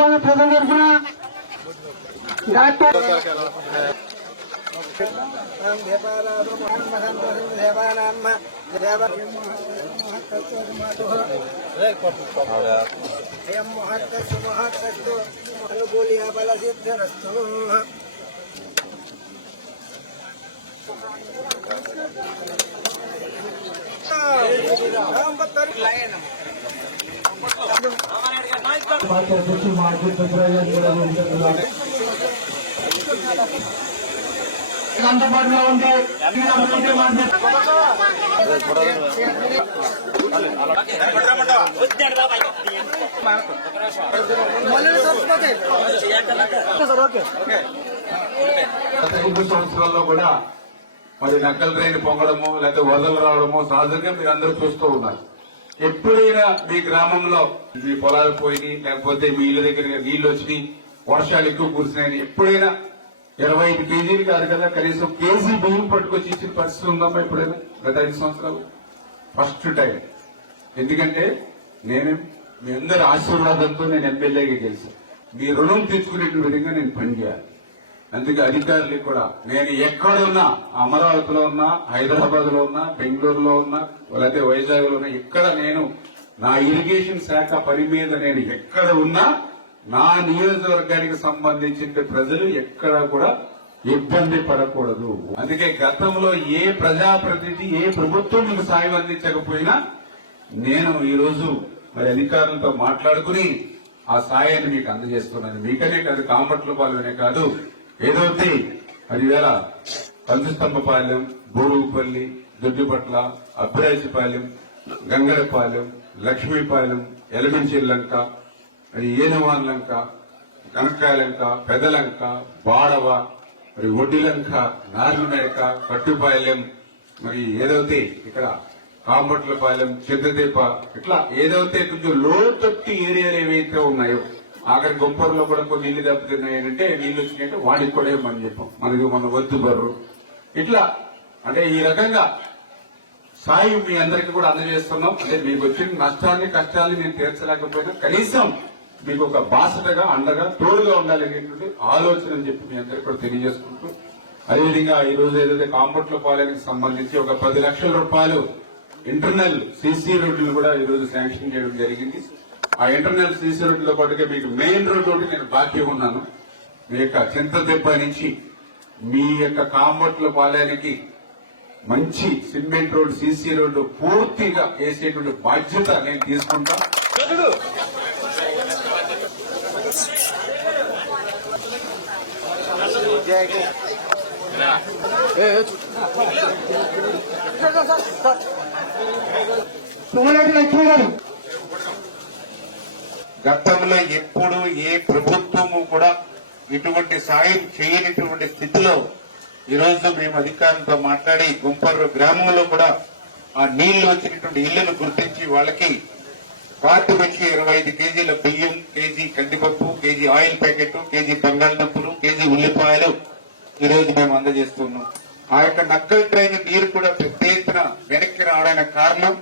ప్రజల తరఫున డాక్టర్ అనుకూల్య బల సిద్ధిరస్తు. అందుబాటులో ఉంటే సంవత్సరాల్లో కూడా మరి నక్కల రైలు పొంగడము లేకపోతే వరదలు రావడము సహజంగా మీరు అందరూ చూస్తూ ఉన్నారు. ఎప్పుడైనా మీ గ్రామంలో మీ పొలాలు పోయి లేకపోతే మీ ఇళ్ళ దగ్గర నీళ్లు వచ్చి వర్షాలు ఎక్కువ కురిసినాయని ఎప్పుడైనా 25 కేజీలు కాదు కదా కనీసం కేజీ బియ్యం పట్టుకొచ్చి ఇచ్చిన పరిస్థితి ఉందమ్మా ఎప్పుడైనా గత 5 సంవత్సరాలు? First time. ఎందుకంటే నేను మీ అందరి ఆశీర్వాదంతో నేను ఎమ్మెల్యేగా గెలిచి మీ రుణం తీర్చుకునే విధంగా నేను పనిచేయాలి. అందుకే అధికారులకు కూడా నేను ఎక్కడున్నా, అమరావతిలో ఉన్నా, హైదరాబాద్ లో ఉన్నా, బెంగళూరులో ఉన్నా, లేకపోతే వైజాగ్ లో ఉన్నా, ఎక్కడ నేను నా ఇరిగేషన్ శాఖ పని మీద నేను ఎక్కడ ఉన్నా నా నియోజకవర్గానికి సంబంధించిన ప్రజలు ఎక్కడ కూడా ఇబ్బంది పడకూడదు. అందుకే గతంలో ఏ ప్రజాప్రతినిధి ఏ ప్రభుత్వం మీకు సాయం అందించకపోయినా నేను ఈ రోజు మరి అధికారులతో మాట్లాడుకుని ఆ సాయాన్ని మీకు అందజేస్తున్నాను. మీకనే కాదు, కామట్లపాలెమే కాదు, ఏదైతే 10,000 కంచుస్తంభపాలెం, బోరుగుపల్లి, దొడ్డిపట్ల, అబ్బరాజపాలెం, గంగరపాలెం, లక్ష్మీపాలెం, ఎలమంచిల్లంక, ఏనువాన్లంక, కనకాయలంక, పెదలంక, బాడవ, మరి ఒడ్డిలంక, నార్లమేక, కట్టుపాలెం, మరి ఏదైతే ఇక్కడ కాంబట్లపాలెం, చిన్నదీప, ఇట్లా ఏదైతే కొంచెం లోతట్టు ఏరియాలు ఏవైతే ఉన్నాయో, ఆఖరి గుంపర్లో కూడా కొన్ని నీళ్లు దెబ్బతిన్నాయంటే నీళ్లు వచ్చినాయంటే వాడికి కూడా మనం చెప్పాం, మన వద్దు బర్రు, ఇట్లా అంటే ఈ రకంగా సాయం మీ అందరికీ కూడా అందజేస్తున్నాం. అంటే మీకు వచ్చిన నష్టాన్ని కష్టాన్ని నేను తీర్చలేకపోయినా కనీసం మీకు ఒక బాసటగా అండగా తోడుగా ఉండాలనేటువంటి ఆలోచన అని చెప్పి మీ అందరికీ కూడా తెలియజేసుకుంటూ, అదేవిధంగా ఈ రోజు ఏదైతే కాంబట్లపాలెంకి సంబంధించి ఒక 10 లక్షల రూపాయలు ఇంటర్నల్ సీసీ రోడ్లు కూడా ఈ రోజు శాంక్షన్ చేయడం జరిగింది. ఆ ఇంటర్నల్ సీసీ రోడ్లతో పాటుగా మీకు మెయిన్ రోడ్ ఒకటి నేను బాకీ ఉన్నాను. మీ యొక్క చింతదెబ్బ నుంచి మీ యొక్క కాంబట్లపాలెంకి మంచి సిమెంట్ రోడ్, సీసీ రోడ్డు పూర్తిగా వేసేటువంటి బాధ్యత నేను తీసుకుంటా. గతంలో ఎప్పుడు ఏ ప్రభుత్వము కూడా ఇటువంటి సాయం చేయనటువంటి స్థితిలో ఈరోజు మేము అధికారులతో మాట్లాడి గుంపర్రు గ్రామంలో కూడా ఆ నీళ్లు వచ్చినటువంటి ఇళ్లను గుర్తించి వాళ్ళకి వాటి వచ్చి 25 కేజీల బియ్యం, కేజీ కందిపప్పు, కేజీ ఆయిల్ ప్యాకెట్, కేజీ బంగాళదుంపలు, కేజీ ఉల్లిపాయలు ఈరోజు మేము అందజేస్తున్నాం. ఆ యొక్క నక్కల్ ట్రైన్ నీరు కూడా పెద్ద ఎత్తున వెనక్కి రావడానికి కారణం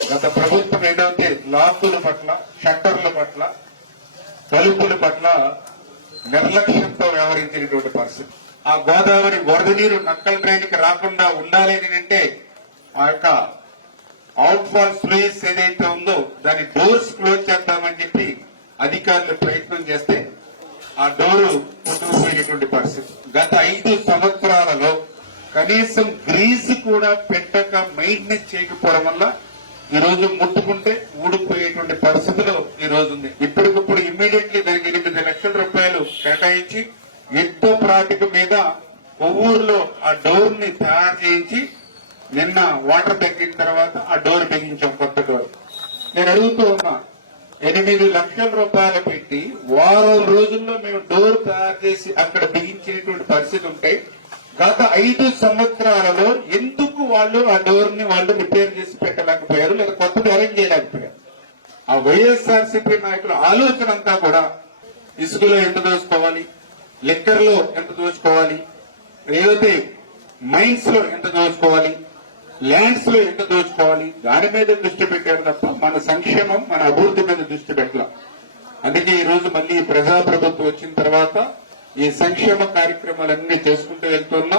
గత ప్రభుత్వం ఏదైతే లాకుల పట్ల, షట్టర్ల పట్ల, తలుపుల పట్ల నిర్లక్ష్యంతో వ్యవహరించినటువంటి పరిస్థితి. ఆ గోదావరి వరద నీరు నక్కల్ ట్రైన్ కి రాకుండా ఉండాలి అంటే ఆ యొక్క అవుట్ ఫాల్ స్లూయిస్ ఏదైతే ఉందో దాని డోర్స్ క్లోజ్ చేద్దామని చెప్పి అధికారులు ప్రయత్నం చేస్తే ఆ డోరు కొట్టుకుపోయినటువంటి పరిస్థితి. గత 5 సంవత్సరాలలో కనీసం గ్రీస్ కూడా పెట్టక మెయింటెనెన్స్ చేయకపోవడం వల్ల ఈ రోజు ముట్టుకుంటే ఊడిపోయేటువంటి పరిస్థితిలో ఈ రోజు ఉంది. ఇప్పటికిప్పుడు ఇమ్మీడియట్లీ దానికి 8 లక్షల రూపాయలు కేటాయించి యుద్ధ ప్రాతిక మీద కొవ్వూరులో ఆ డోర్ ని తయారు చేయించి నిన్న వాటర్ తగ్గిన తర్వాత ఆ డోర్ బిగించాం, కొత్త డోర్. నేను అడుగుతూ ఉన్నా, 8 లక్షల రూపాయలు పెట్టి వారం రోజుల్లో మేము డోర్ తయారు చేసి అక్కడ బిగించినటువంటి పరిస్థితి ఉంటే గత 5 సంవత్సరాలలో ఎందుకు వాళ్ళు ఆ డోర్ ని వాళ్ళు రిపేర్ చేసి పెట్టలేకపోయారు, లేదా కొత్తది అరేంజ్ చేయలేకపోయారు? ఆ వైఎస్ఆర్సీపీ నాయకుల ఆలోచన అంతా కూడా ఇసుకలో ఎంత దోచుకోవాలి, లిక్కర్ లో ఎంత దోచుకోవాలి, ఏదైతే మైన్స్ లో ఎంత దోచుకోవాలి, ల్యాండ్స్ లో ఎంత దోచుకోవాలి, దాని మీద దృష్టి పెట్టారు తప్ప మన సంక్షేమం, మన అభివృద్ధి మీద దృష్టి పెట్టాల. అందుకే ఈ రోజు మళ్ళీ ప్రజాప్రభుత్వం వచ్చిన తర్వాత ఈ సంక్షేమ కార్యక్రమాలన్నీ చేసుకుంటూ వెళ్తున్నాం.